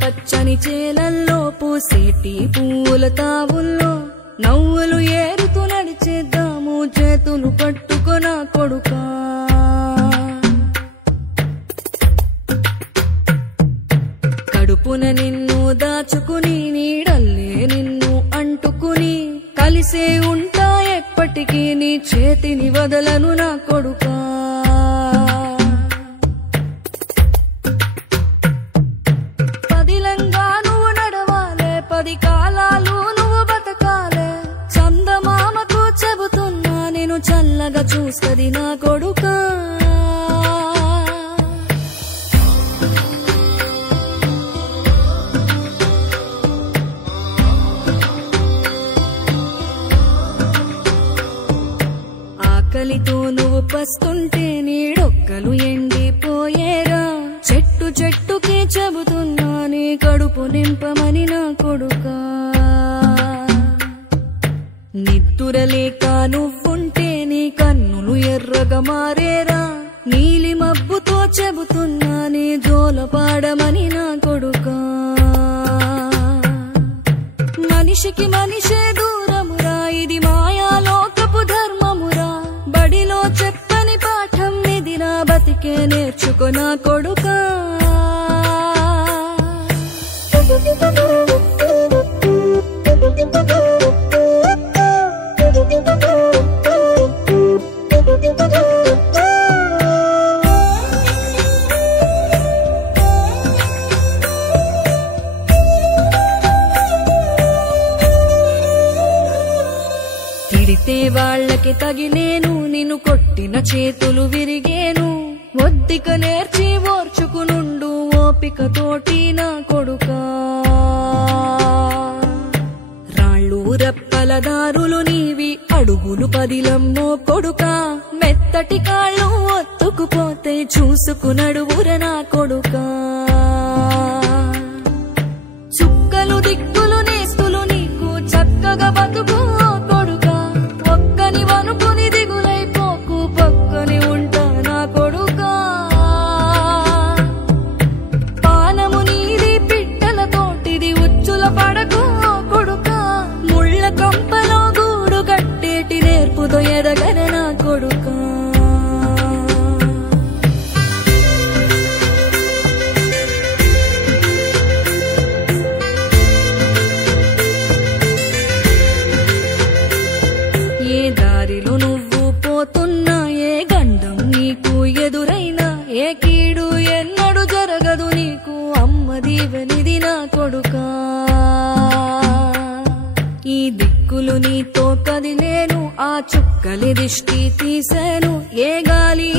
పచ్చని చేలల్లో పూసేటి పూల తావుల్లో నవ్వులు ఏరుతూ నడిచేద్దాము చేతులు పట్టుకొన కొడుకా కడుపున నిన్ను దాచుకుని నీడల్లే నిన్ను అంటుకుని కలిసే ఉంటా ఎప్పటికీ నీ చేతిని వదలను నా కొడుకా పదిలంగా నువ్వు నడవాలే పది కాలాలు నువ్వు బతకాలే చందమామకు చెబుతున్నా నేను చల్లగా చూస్తది నా కొడుకా ఆకలితో నువ్వు పస్తుంటే నీడొక్కలు ఎండిపోయేరా చెట్టు చెట్టుకి చెబుతున్నా నీ కడుపు నింపమని నా కొడుకా నిద్దురలేక నువ్వుంటే నీ కన్నులు ఎర్రగా మారేరా నీలి మబ్బుతో చెబుతున్నా నీ జోల పాడమని నా కొడుకా మనిషికి మనిషే దూరమురా ఇది మాయాలోకపు ధర్మమురా బడిలో చెప్పని పాఠం ఇది నా బతికే నేర్చుకో నా కొడుకా తిడితే వాళ్ళకి తగిలేను నిన్ను కొట్టిన చేతులు విరిగేను ఒద్దిక నేర్చి ఓర్చుకునుండు ఓపికతోటి నా కొడుకా రాళ్ళు రెప్పల దారులు నీవి అడుగులు పదిలమ్మో కొడుకా మెత్తటి కాళ్ళు ఒత్తుకుపోతే చూసుకునడువుర నా కొడుకా చుక్కలు దిక్కులు నేస్తులు నీకు చక్కగా బతుకు కొడుకా ఒక్కని వనుకుని దిగులైపోకు పక్కని ఉంటా నా కొడుకా పానము నీది పిట్టల తోటిది ఉచ్చుల పడకు కొడుకా ముళ్ళ కంపలో గూడు కట్టేటి నేర్పుతో ఎదగన నా కొడుకా ఏ దారిలో నువ్వు పోతున్నా ఏ గండం నీకు ఎదురైనా ఏ కీడు ఎన్నడు జరగదు నీకు అమ్మ దీవెనిది నా కొడుకా ఈ దిక్కులు నీతో కదిలేను ఆ చుక్కలి దిష్టి తీసేను ఏ గాలి